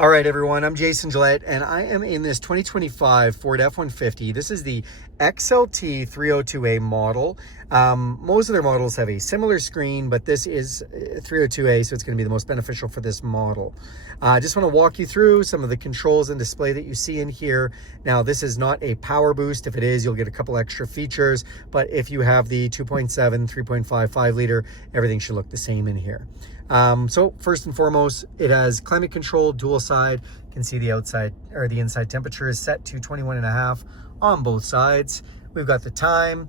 All right, everyone, I'm Jason Gillette, and I am in this 2025 Ford F-150. This is the XLT 302A model. Most of their models have a similar screen, but this is 302A, so it's going to be the most beneficial for this model. I just want to walk you through some of the controls and display that you see in here. Now, this is not a PowerBoost. If it is, you'll get a couple extra features, but if you have the 2.7, 3.5, 5 liter, everything should look the same in here. So first and foremost, it has climate control, dual side. You can see the outside or the inside temperature is set to 21.5 on both sides. We've got the time.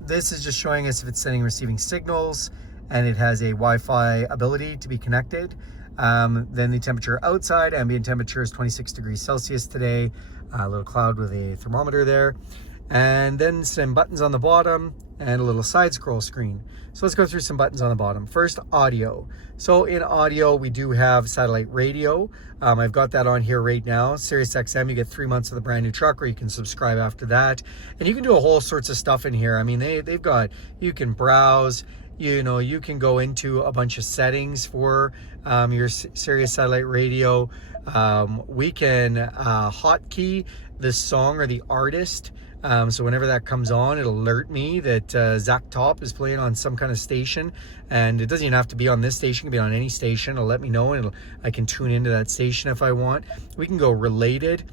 This is just showing us if it's sending and receiving signals, and it has a Wi-Fi ability to be connected. Then the temperature outside, ambient temperature is 26 degrees Celsius today. A little cloud with a thermometer there. And then some buttons on the bottom and a little side scroll screen. So let's go through some buttons on the bottom. First, audio. So in audio, we do have satellite radio. I've got that on here right now. SiriusXM, you get 3 months of the brand new truck, or you can subscribe after that. And you can do a whole sorts of stuff in here. I mean, they've got, you can browse, you can go into a bunch of settings for your Sirius satellite radio. We can hotkey the song or the artist. So whenever that comes on, it'll alert me that Zach Top is playing on some kind of station, and it doesn't even have to be on this station. It can be on any station. It'll let me know, and I can tune into that station if I want. We can go related,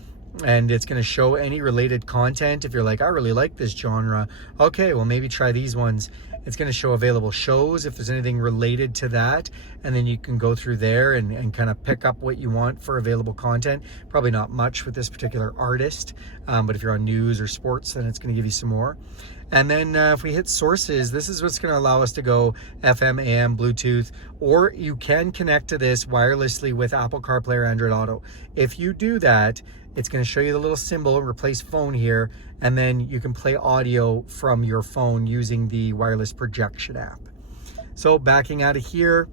and it's going to show any related content. If you're like, I really like this genre, okay, well, maybe try these ones. It's going to show available shows if there's anything related to that, and then you can go through there and kind of pick up what you want for available content. Probably not much with this particular artist, but if you're on news or sports, then it's going to give you some more. And then if we hit sources, this is what's going to allow us to go FM, AM, Bluetooth, or you can connect to this wirelessly with Apple CarPlay or Android Auto. If you do that, it's going to show you the little symbol, replace phone here, and then you can play audio from your phone using the wireless projection app. So backing out of here,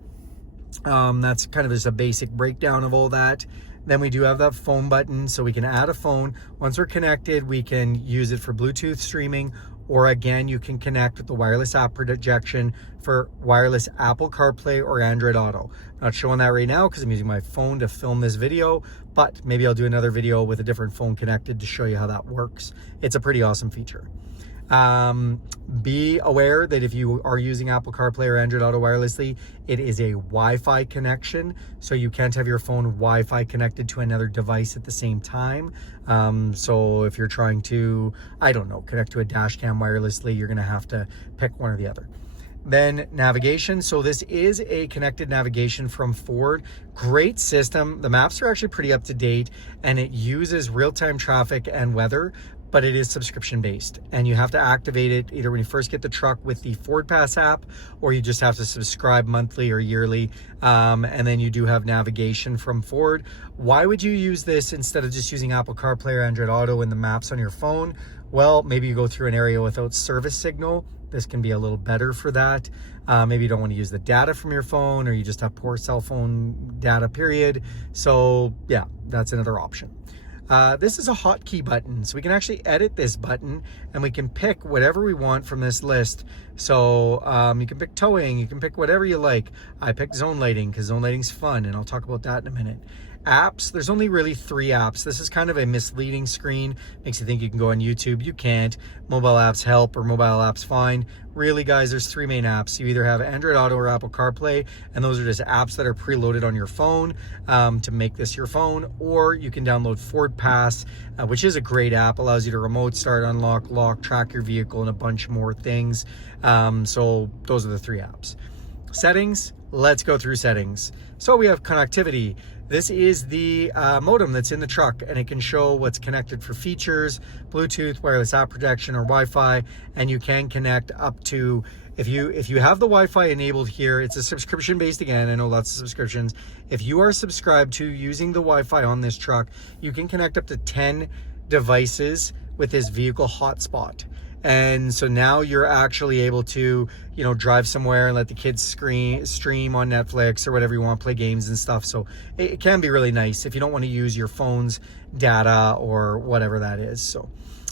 that's kind of just a basic breakdown of all that. Then we do have that phone button, so we can add a phone. Once we're connected, we can use it for Bluetooth streaming, or again, you can connect with the wireless app projection for wireless Apple CarPlay or Android Auto. I'm not showing that right now because I'm using my phone to film this video, but maybe I'll do another video with a different phone connected to show you how that works. It's a pretty awesome feature. Be aware that if you are using Apple CarPlay or Android Auto wirelessly, it is a Wi-Fi connection, so you can't have your phone Wi-Fi connected to another device at the same time. So if you're trying to, I don't know, connect to a dash cam wirelessly, you're going to have to pick one or the other. Then navigation. So this is a connected navigation from Ford. Great system. The maps are actually pretty up to date, and it uses real-time traffic and weather, but it is subscription based, and you have to activate it either when you first get the truck with the Ford Pass app, or you just have to subscribe monthly or yearly. And then you do have navigation from Ford. Why would you use this instead of just using Apple CarPlay or Android Auto in the maps on your phone? Well, maybe you go through an area without service signal. This can be a little better for that. Maybe you don't want to use the data from your phone, or you just have poor cell phone data, period. So yeah, that's another option. This is a hotkey button, so we can actually edit this button, and we can pick whatever we want from this list. So you can pick towing, you can pick whatever you like. I picked zone lighting because zone lighting's fun, and I'll talk about that in a minute. Apps, there's only really 3 apps. This is kind of a misleading screen. Makes you think you can go on YouTube. You can't. Mobile apps help, or mobile apps fine. Really, guys, there's 3 main apps. You either have Android Auto or Apple CarPlay, and those are just apps that are preloaded on your phone to make this your phone, or you can download Ford Pass, which is a great app. Allows you to remote start, unlock, lock, track your vehicle, and a bunch more things. So those are the 3 apps. Settings, let's go through settings. So we have connectivity. This is the modem that's in the truck, and it can show what's connected for features, Bluetooth, wireless app protection, or Wi-Fi, and you can connect up to, if you have the Wi-Fi enabled here, it's a subscription based again, I know lots of subscriptions. If you are subscribed to using the Wi-Fi on this truck, you can connect up to 10 devices with this vehicle hotspot. And so now you're actually able to, drive somewhere and let the kids stream on Netflix or whatever you want, play games and stuff. So it can be really nice if you don't want to use your phone's data or whatever that is. So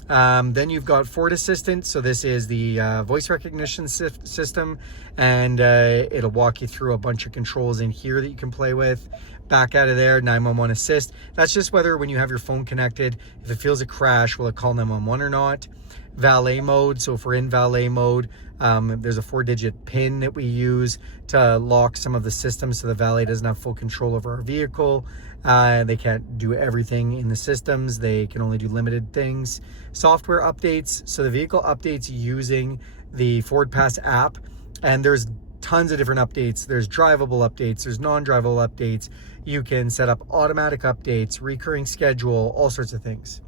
then you've got Ford Assistant. So this is the voice recognition system, and it'll walk you through a bunch of controls in here that you can play with. Back out of there, 911 assist. That's just whether when you have your phone connected, if it feels a crash, will it call 911 or not? Valet mode, so if we're in valet mode, there's a 4-digit PIN that we use to lock some of the systems so the valet doesn't have full control over our vehicle. They can't do everything in the systems. They can only do limited things. Software updates, so the vehicle updates using the Ford Pass app, and there's tons of different updates. There's drivable updates, there's non-drivable updates. You can set up automatic updates, recurring schedule, all sorts of things.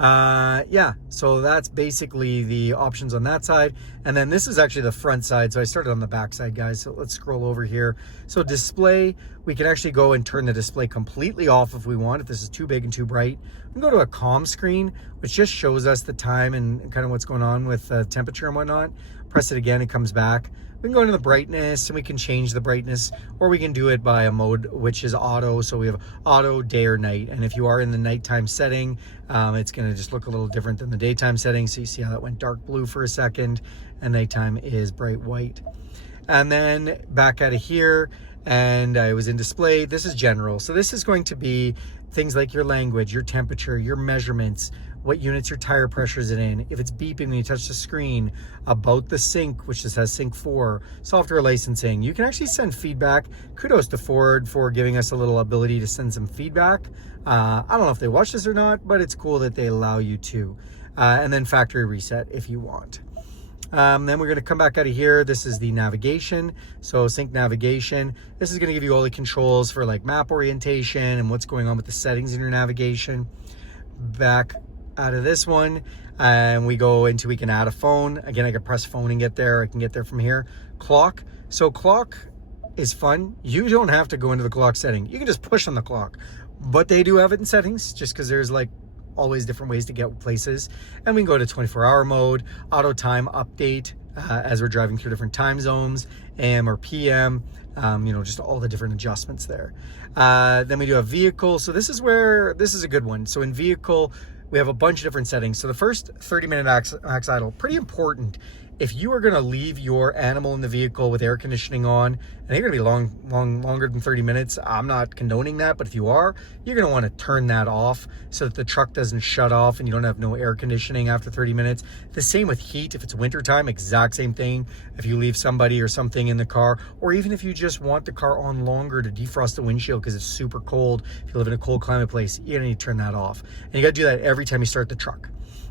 Yeah, so that's basically the options on that side. And then this is actually the front side. So I started on the back side, guys. So let's scroll over here. So display, we can actually go and turn the display completely off if we want, if this is too big and too bright. We can go to a comm screen, which just shows us the time and kind of what's going on with temperature and whatnot. Press it again, it comes back. We can go into the brightness and we can change the brightness, or we can do it by a mode which is auto. So we have auto, day or night. And if you are in the nighttime setting, it's going to just look a little different than the daytime setting. So you see how that went dark blue for a second, and nighttime is bright white. And then back out of here, and I was in display. This is general. So this is going to be things like your language, your temperature, your measurements, what units your tire pressure is in, if it's beeping when you touch the screen, about the sync, which just has sync 4, software licensing. You can actually send feedback. Kudos to Ford for giving us a little ability to send some feedback. I don't know if they watch this or not, but it's cool that they allow you to. And then factory reset if you want. Then we're going to come back out of here. This is the navigation. So sync navigation. This is going to give you all the controls for like map orientation and what's going on with the settings in your navigation. Back out of this one, and we go into, we can add a phone. Again, I can press phone and get there. I can get there from here. Clock. So clock is fun. You don't have to go into the clock setting. You can just push on the clock, but they do have it in settings just because there's like always different ways to get places. And we can go to 24-hour mode, auto time update as we're driving through different time zones, AM or PM, you know, just all the different adjustments there. Then we do a vehicle. So this is a good one. So in vehicle, we have a bunch of different settings. So the first 30-minute max idle, pretty important. If you are gonna leave your animal in the vehicle with air conditioning on, and you're gonna be longer than 30 minutes, I'm not condoning that, but if you are, you're gonna wanna turn that off so that the truck doesn't shut off and you don't have no air conditioning after 30 minutes. The same with heat. If it's wintertime, exact same thing. If you leave somebody or something in the car, or even if you just want the car on longer to defrost the windshield because it's super cold, if you live in a cold climate place, you're gonna need to turn that off. And you gotta do that every time you start the truck.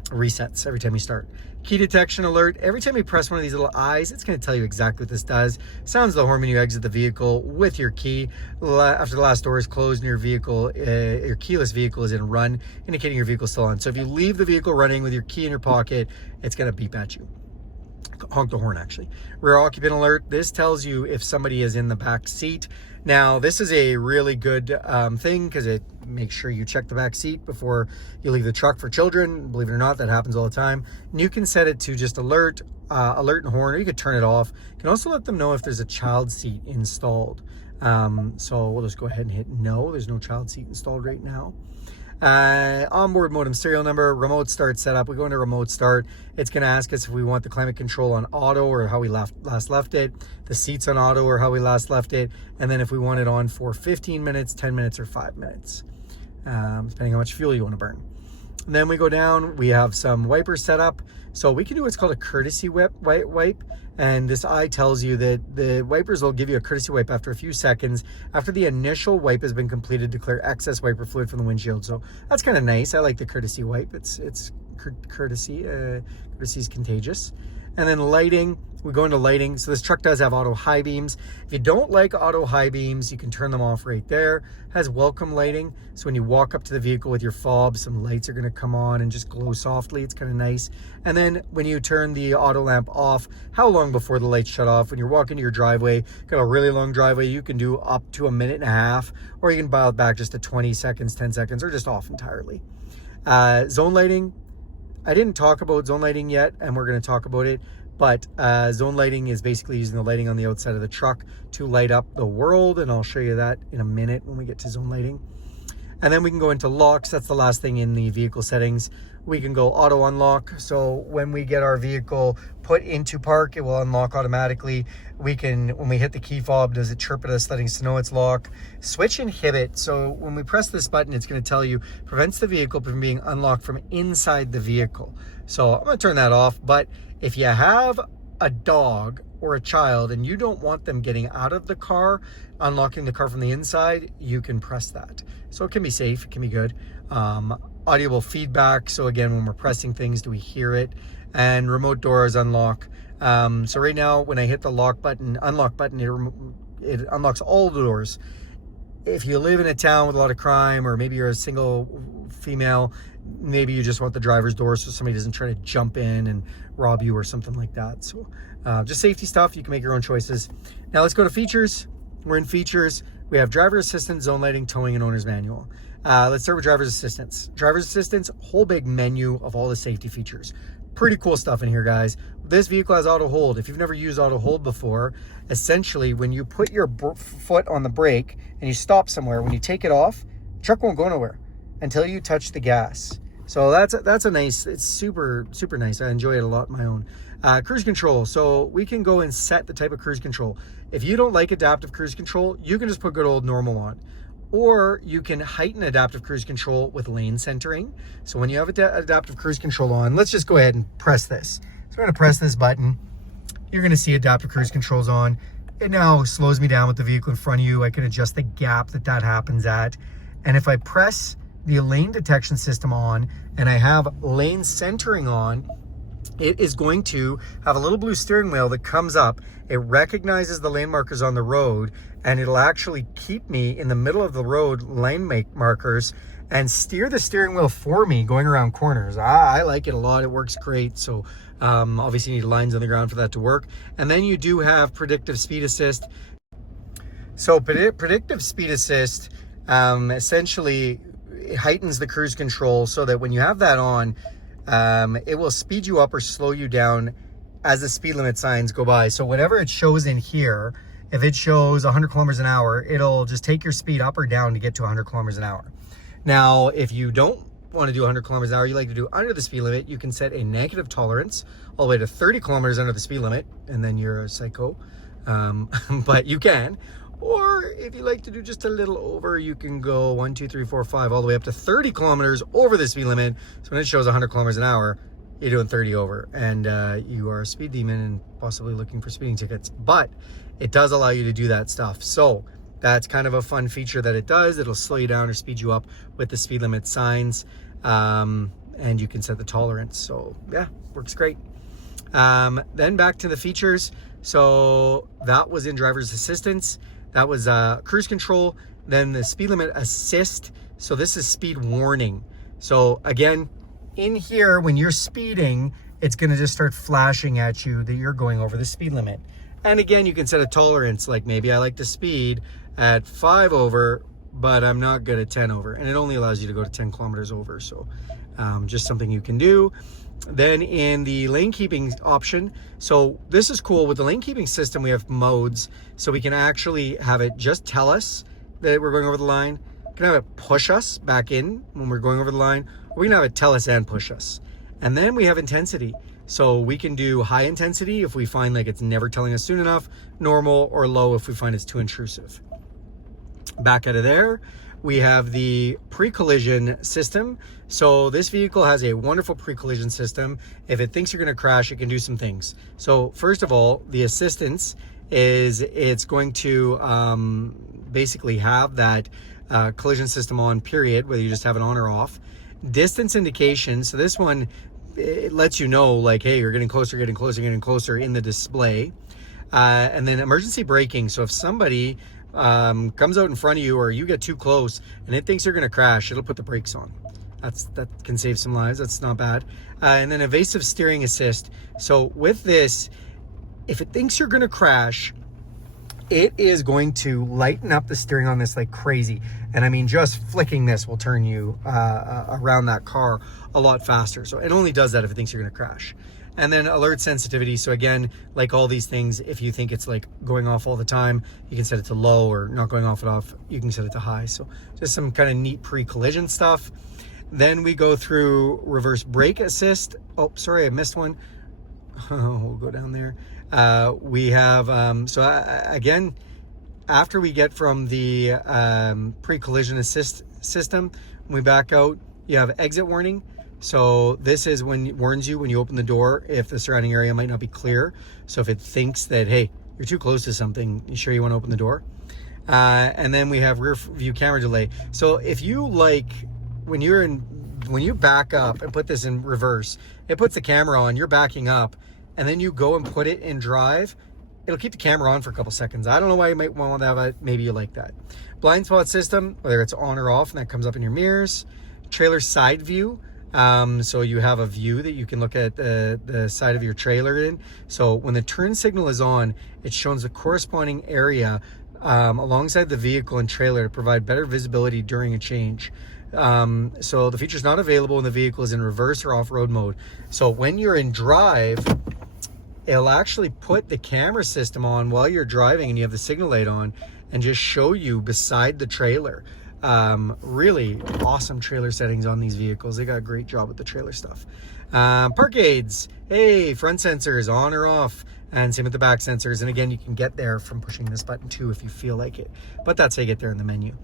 Resets every time you start. Key detection alert. Every time you press one of these little eyes, it's going to tell you exactly what this does. Sounds the horn when you exit the vehicle with your key. After the last door is closed and your vehicle, your keyless vehicle is in run, indicating your vehicle is still on. So if you leave the vehicle running with your key in your pocket, it's going to beep at you. Honk the horn, actually. Rear occupant alert. This tells you if somebody is in the back seat. Now, this is a really good thing because it makes sure you check the back seat before you leave the truck for children. Believe it or not, that happens all the time. And you can set it to just alert and horn, or you could turn it off. You can also let them know if there's a child seat installed. So we'll just go ahead and hit no. There's no child seat installed right now. Onboard modem serial number, remote start setup. We go into remote start. It's going to ask us if we want the climate control on auto or how we last left it, the seats on auto or how we last left it, and then if we want it on for 15 minutes, 10 minutes, or 5 minutes, depending how much fuel you want to burn. And then we go down, we have some wipers set up. So we can do what's called a courtesy wipe. And this eye tells you that the wipers will give you a courtesy wipe after a few seconds after the initial wipe has been completed to clear excess wiper fluid from the windshield. So that's kind of nice. I like the courtesy wipe. It's courtesy. Courtesy is contagious. And then lighting, we go into lighting. So this truck does have auto high beams. If you don't like auto high beams, you can turn them off right there. It has welcome lighting. So when you walk up to the vehicle with your fob, some lights are gonna come on and just glow softly. It's kind of nice. And then when you turn the auto lamp off, how long before the lights shut off? When you're walking to your driveway, got a really long driveway, you can do up to 1.5 minutes, or you can dial it back just to 20 seconds, 10 seconds, or just off entirely. Zone lighting, I didn't talk about zone lighting yet, and we're going to talk about it, but zone lighting is basically using the lighting on the outside of the truck to light up the world, and I'll show you that in a minute when we get to zone lighting. And then we can go into locks. That's the last thing in the vehicle settings. We can go auto unlock. So when we get our vehicle put into park, it will unlock automatically. We can, when we hit the key fob, does it chirp at us letting us know it's locked? Switch inhibit. So when we press this button, it's going to tell you prevents the vehicle from being unlocked from inside the vehicle. So I'm going to turn that off. But if you have a dog or a child and you don't want them getting out of the car, unlocking the car from the inside, you can press that. So it can be safe, it can be good. Audible feedback. So again, when we're pressing things, do we hear it? And remote doors unlock. So right now, when I hit the unlock button, it unlocks all the doors. If you live in a town with a lot of crime, or maybe you're a single female, maybe you just want the driver's door so somebody doesn't try to jump in and rob you or something like that. So just safety stuff. You can make your own choices. Now let's go to features. We're in features. We have driver assistance, zone lighting, towing, and owner's manual. Let's start with driver's assistance. Driver's assistance, whole big menu of all the safety features. Pretty cool stuff in here, guys. This vehicle has auto hold. If you've never used auto hold before, essentially when you put your foot on the brake and you stop somewhere, when you take it off, the truck won't go nowhere until you touch the gas. So that's a nice, it's super nice. I enjoy it a lot on my own. Cruise control. So we can go and set the type of cruise control. If you don't like adaptive cruise control, you can just put good old normal on. Or you can heighten adaptive cruise control with lane centering. So when you have adaptive cruise control on, let's just go ahead and press this. So we're gonna press this button. You're gonna see adaptive cruise controls on. It now slows me down with the vehicle in front of you. I can adjust the gap that happens at. And if I press the lane detection system on and I have lane centering on, it is going to have a little blue steering wheel that comes up. It recognizes the lane markers on the road, and it'll actually keep me in the middle of the road lane markers and steer the steering wheel for me going around corners. I like it a lot. It works great. So obviously you need lines on the ground for that to work. And then you do have predictive speed assist. So predictive speed assist essentially heightens the cruise control so that when you have that on, it will speed you up or slow you down as the speed limit signs go by. So whatever it shows in here, if it shows 100 kilometers an hour, it'll just take your speed up or down to get to 100 kilometers an hour. Now, if you don't want to do 100 kilometers an hour, you like to do under the speed limit, you can set a negative tolerance all the way to 30 kilometers under the speed limit, and then you're a psycho. But you can. Or if you like to do just a little over, you can go 1, 2, 3, 4, 5, all the way up to 30 kilometers over the speed limit. So when it shows 100 kilometers an hour, you're doing 30 over, and you are a speed demon and possibly looking for speeding tickets. But it does allow you to do that stuff. So that's kind of a fun feature that it does. It'll slow you down or speed you up with the speed limit signs. And you can set the tolerance. So yeah, works great. Then back to the features. So that was in driver's assistance. That was cruise control. Then the speed limit assist. So this is speed warning. So again, in here, when you're speeding, it's going to just start flashing at you that you're going over the speed limit. And again, you can set a tolerance, like maybe I like to speed at 5 over, but I'm not good at 10 over. And it only allows you to go to 10 kilometers over. So just something you can do. Then in the lane keeping option, so this is cool. With the lane keeping system, we have modes. So we can actually have it just tell us that we're going over the line. We can have it push us back in when we're going over the line. Or we can have it tell us and push us. And then we have intensity. So we can do high intensity if we find like it's never telling us soon enough, normal, or low if we find it's too intrusive. Back out of there, we have the pre-collision system. So this vehicle has a wonderful pre-collision system. If it thinks you're going to crash, it can do some things. So first of all, the assistance is it's going to basically have that collision system on, period, whether you just have it on or off. Distance indication. So this one, it lets you know like, hey, you're getting closer in the display. And then emergency braking. So if somebody comes out in front of you or you get too close and it thinks you're going to crash, it'll put the brakes on. That can save some lives. That's not bad. And then evasive steering assist. So with this, if it thinks you're going to crash, it is going to lighten up the steering on this like crazy. And I mean, just flicking this will turn you around that car a lot faster. So it only does that if it thinks you're going to crash. And then alert sensitivity. So again, like all these things, if you think it's like going off all the time, you can set it to low, or not going off and off, you can set it to high. So just some kind of neat pre-collision stuff. Then we go through reverse brake assist. Oh, sorry, I missed one. We'll go down there. We have, again, after we get from the pre-collision assist system, when we back out, you have exit warning. So this is when it warns you when you open the door if the surrounding area might not be clear. So if it thinks that, hey, you're too close to something, you sure you want to open the door? And then we have rear view camera delay. So if you like, when you back up and put this in reverse, it puts the camera on, you're backing up, and then you go and put it in drive, it'll keep the camera on for a couple seconds. I don't know why you might want to have it. Maybe you like that. Blind spot system, whether it's on or off, and that comes up in your mirrors. Trailer side view. So you have a view that you can look at the side of your trailer in. So when the turn signal is on, it shows the corresponding area alongside the vehicle and trailer to provide better visibility during a change. So the feature is not available when the vehicle is in reverse or off-road mode. So when you're in drive, it'll actually put the camera system on while you're driving and you have the signal light on, and just show you beside the trailer. Really awesome trailer settings on these vehicles. They got a great job with the trailer stuff. Park aids, hey, front sensors on or off, and same with the back sensors. And again, you can get there from pushing this button too if you feel like it, but that's how you get there in the menu.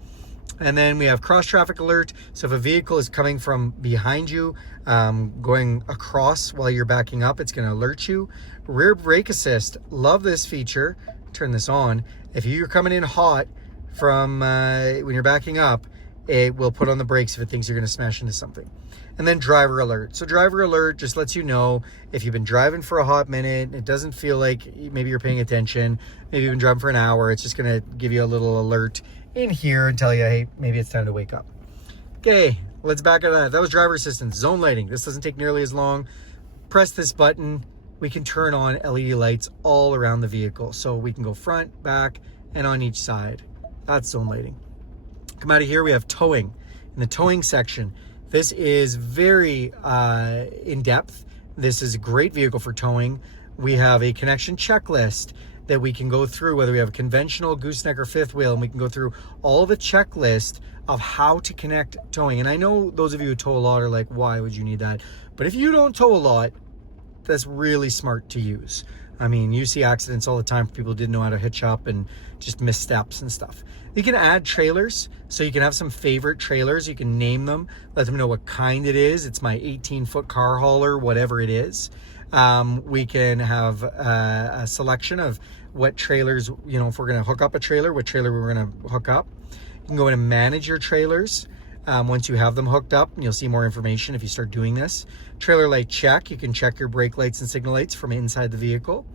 And then we have cross traffic alert. So if a vehicle is coming from behind you, going across while you're backing up, it's going to alert you. Rear brake assist, love this feature. Turn this on. If you're coming in hot from when you're backing up, it will put on the brakes if it thinks you're going to smash into something. And then driver alert. So driver alert just lets you know if you've been driving for a hot minute, it doesn't feel like maybe you're paying attention, maybe you've been driving for an hour, it's just going to give you a little alert in here and tell you, hey, maybe it's time to wake up. Okay, let's back out of that. That was driver assistance. Zone lighting. This doesn't take nearly as long. Press this button. We can turn on LED lights all around the vehicle. So we can go front, back, and on each side. That's zone lighting. Come out of here, we have towing. In the towing section, this is very in-depth. This is a great vehicle for towing. We have a connection checklist that we can go through, whether we have a conventional, gooseneck, or fifth wheel, and we can go through all the checklist of how to connect towing. And I know those of you who tow a lot are like, why would you need that? But if you don't tow a lot, that's really smart to use. I mean, you see accidents all the time for people who didn't know how to hitch up and just missteps and stuff. You can add trailers, so you can have some favorite trailers. You can name them, let them know what kind it is. It's my 18-foot car hauler, whatever it is. We can have a selection of what trailers, you know, if we're going to hook up a trailer, what trailer we're going to hook up. You can go in and manage your trailers. Once you have them hooked up, and you'll see more information if you start doing this. Trailer light check, you can check your brake lights and signal lights from inside the vehicle.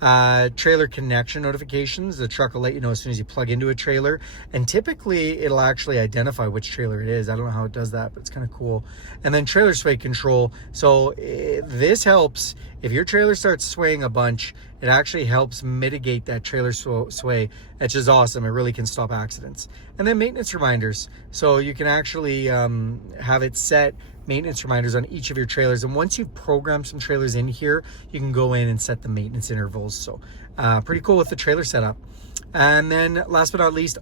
Trailer connection notifications, the truck will let you know as soon as you plug into a trailer, and typically it'll actually identify which trailer it is. I don't know how it does that, but it's kind of cool. And then trailer sway control. So this helps if your trailer starts swaying a bunch. It actually helps mitigate that trailer sway, which is awesome. It really can stop accidents. And then maintenance reminders. So you can actually have it set maintenance reminders on each of your trailers. And once you've programmed some trailers in here, you can go in and set the maintenance intervals. So pretty cool with the trailer setup. And then last but not least,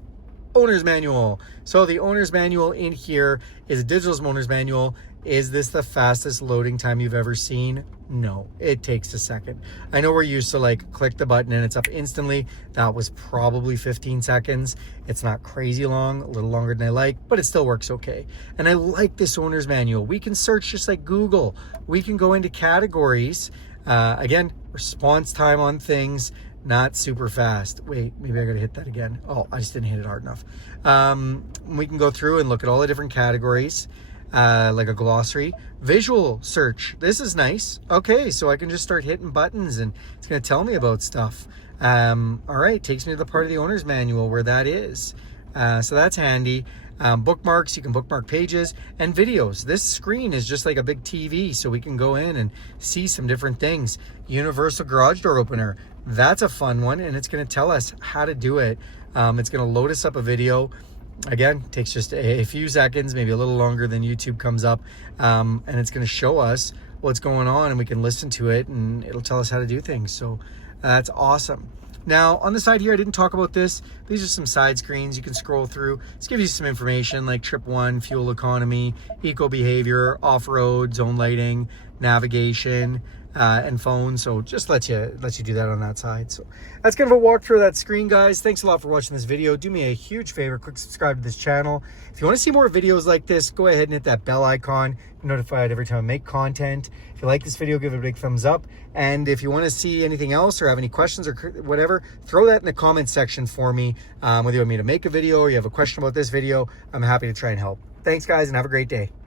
owner's manual. So the owner's manual in here is a digital owner's manual. Is this the fastest loading time you've ever seen? No, it takes a second. I know we're used to like click the button and it's up instantly. That was probably 15 seconds. It's not crazy long, a little longer than I like, but it still works okay. And I like this owner's manual. We can search just like Google. We can go into categories. Again, response time on things, not super fast. Wait, maybe I gotta hit that again. Oh, I just didn't hit it hard enough. We can go through and look at all the different categories. Like a glossary. Visual search. This is nice. Okay, so I can just start hitting buttons and it's going to tell me about stuff. All right, takes me to the part of the owner's manual where that is. So that's handy. Bookmarks, you can bookmark pages, and videos. This screen is just like a big TV, so we can go in and see some different things. Universal garage door opener. That's a fun one, and it's going to tell us how to do it. It's going to load us up a video. Again, takes just a few seconds, maybe a little longer than YouTube comes up, and it's going to show us what's going on, and we can listen to it, and it'll tell us how to do things. So that's awesome. Now on the side here, I didn't talk about this. These are some side screens you can scroll through. This gives you some information like trip one, fuel economy, eco behavior, off-road, zone lighting, navigation, and phone. So just lets you do that on that side. So that's kind of a walkthrough of that screen, guys. Thanks a lot for watching this video. Do me a huge favor, click subscribe to this channel. If you want to see more videos like this, go ahead and hit that bell icon. You're notified every time I make content. If you like this video, give it a big thumbs up. And if you want to see anything else or have any questions or whatever, throw that in the comments section for me. Whether you want me to make a video or you have a question about this video, I'm happy to try and help. Thanks, guys, and have a great day.